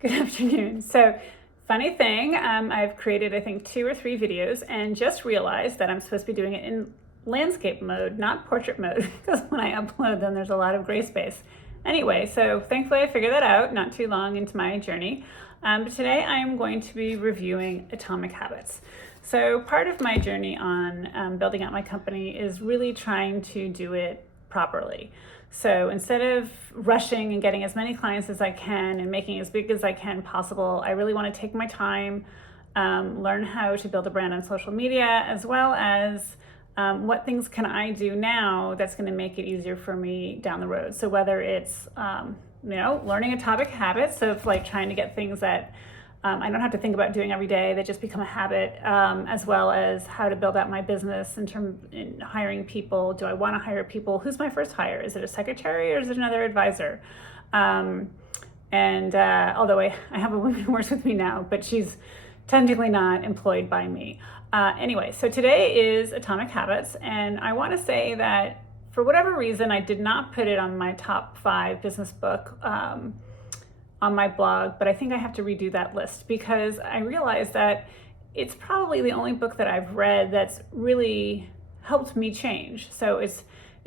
Good afternoon. So, funny thing, I've created, I think, 2 or 3 videos and just realized that I'm supposed to be doing it in landscape mode, not portrait mode, because when I upload them, there's a lot of gray space. Anyway, so thankfully I figured that out not too long into my journey. But today I am going to be reviewing Atomic Habits. So part of my journey on building out my company is really trying to do it properly. So instead of rushing and getting as many clients as I can and making as big as I can possible, I really want to take my time, learn how to build a brand on social media, as well as what things can I do now that's going to make it easier for me down the road. So whether it's learning Atomic Habits of like trying to get things that I don't have to think about doing every day, that just become a habit, as well as how to build out my business in hiring people. Do I want to hire people? Who's my first hire? Is it a secretary or is it another advisor? Although I have a woman who works with me now, but she's technically not employed by me. Anyway, so today is Atomic Habits, and I want to say that for whatever reason, I did not put it on my top 5 business book on my blog, but I think I have to redo that list because I realized that it's probably the only book that I've read that's really helped me change. So it's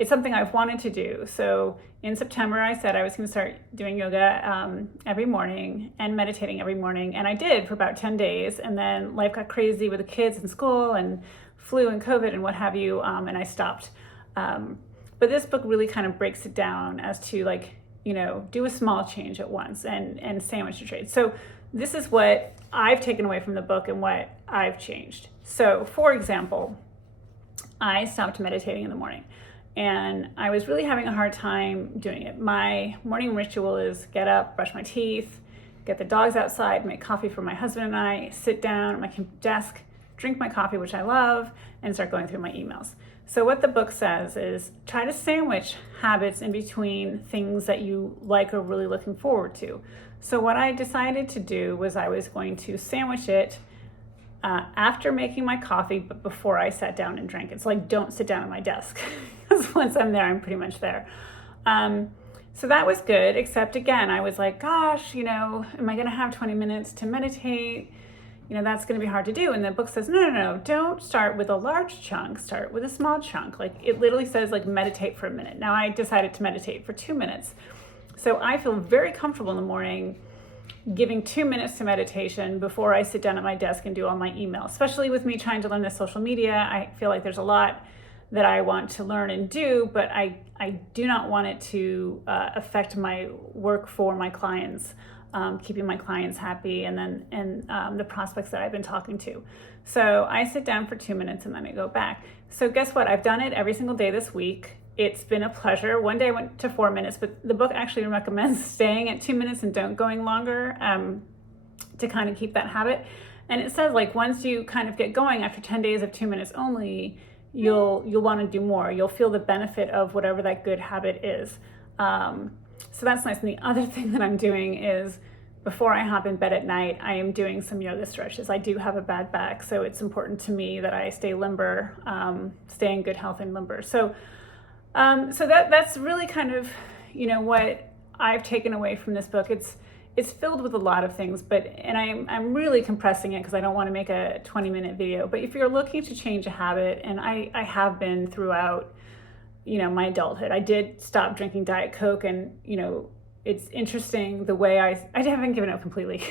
something I've wanted to do. So in September, I said I was going to start doing yoga every morning and meditating every morning, and I did for about 10 days, and then life got crazy with the kids in school and flu and COVID and what have you, and I stopped. But this book really kind of breaks it down as to do a small change at once and sandwich the trade. So this is what I've taken away from the book and what I've changed. So for example, I stopped meditating in the morning and I was really having a hard time doing it. My morning ritual is get up, brush my teeth, get the dogs outside, make coffee for my husband and I, sit down at my desk, drink my coffee, which I love, and start going through my emails. So what the book says is try to sandwich habits in between things that you like or really looking forward to. So what I decided to do was I was going to sandwich it after making my coffee, but before I sat down and drank it. So don't sit down at my desk because once I'm there, I'm pretty much there. So that was good, except again, I was like, gosh, am I gonna have 20 minutes to meditate? That's going to be hard to do. And the book says, no, don't start with a large chunk, start with a small chunk. It literally says meditate for a minute. Now I decided to meditate for 2 minutes. So I feel very comfortable in the morning giving 2 minutes to meditation before I sit down at my desk and do all my emails, especially with me trying to learn this social media. I feel like there's a lot that I want to learn and do, but I do not want it to affect my work for my clients. Keeping my clients happy and the prospects that I've been talking to. So I sit down for 2 minutes and then I go back. So guess what? I've done it every single day this week. It's been a pleasure. One day I went to 4 minutes, but the book actually recommends staying at 2 minutes and don't going longer to kind of keep that habit. And it says once you kind of get going after 10 days of 2 minutes only, you'll want to do more. You'll feel the benefit of whatever that good habit is. So that's nice. And the other thing that I'm doing is before I hop in bed at night, I am doing some yoga stretches. I do have a bad back, so it's important to me that I stay limber, stay in good health and limber. So that's really kind of, what I've taken away from this book. It's filled with a lot of things, and I'm really compressing it because I don't want to make a 20-minute video. But if you're looking to change a habit, and I have been throughout my adulthood. I did stop drinking Diet Coke, and it's interesting the way I haven't given up completely.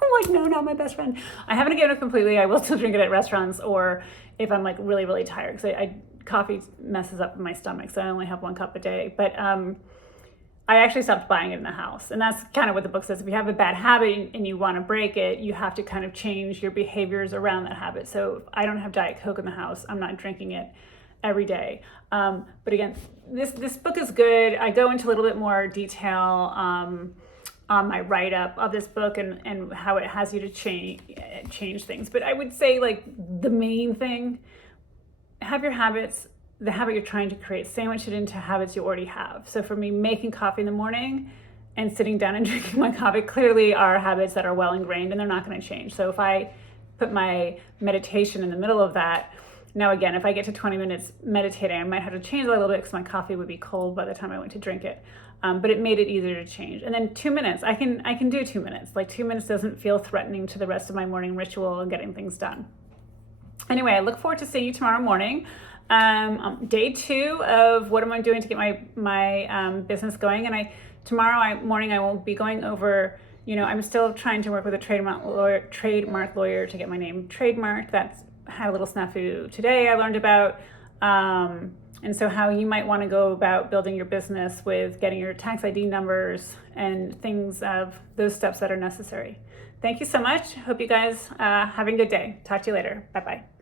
I'm like, no, not my best friend. I haven't given up completely. I will still drink it at restaurants or if I'm really, really tired, because coffee messes up my stomach, so I only have 1 cup a day. But I actually stopped buying it in the house, and that's kind of what the book says. If you have a bad habit and you want to break it, you have to kind of change your behaviors around that habit. So if I don't have Diet Coke in the house, I'm not drinking it every day. But again, this book is good. I go into a little bit more detail on my write-up of this book and how it has you to change things. But I would say the main thing, have your habits, the habit you're trying to create, sandwich it into habits you already have. So for me, making coffee in the morning and sitting down and drinking my coffee clearly are habits that are well ingrained and they're not going to change. So if I put my meditation in the middle of that, now again, if I get to 20 minutes meditating, I might have to change a little bit because my coffee would be cold by the time I went to drink it. but it made it easier to change. And then 2 minutes, I can do 2 minutes. Like 2 minutes doesn't feel threatening to the rest of my morning ritual and getting things done. Anyway, I look forward to seeing you tomorrow morning. Day 2 of what am I doing to get my business going. And tomorrow morning I will be going over, I'm still trying to work with a trademark lawyer to get my name trademarked. That's had a little snafu today I learned about. And so how you might want to go about building your business with getting your tax ID numbers and things of those steps that are necessary. Thank you so much. Hope you guys having a good day. Talk to you later. Bye-bye.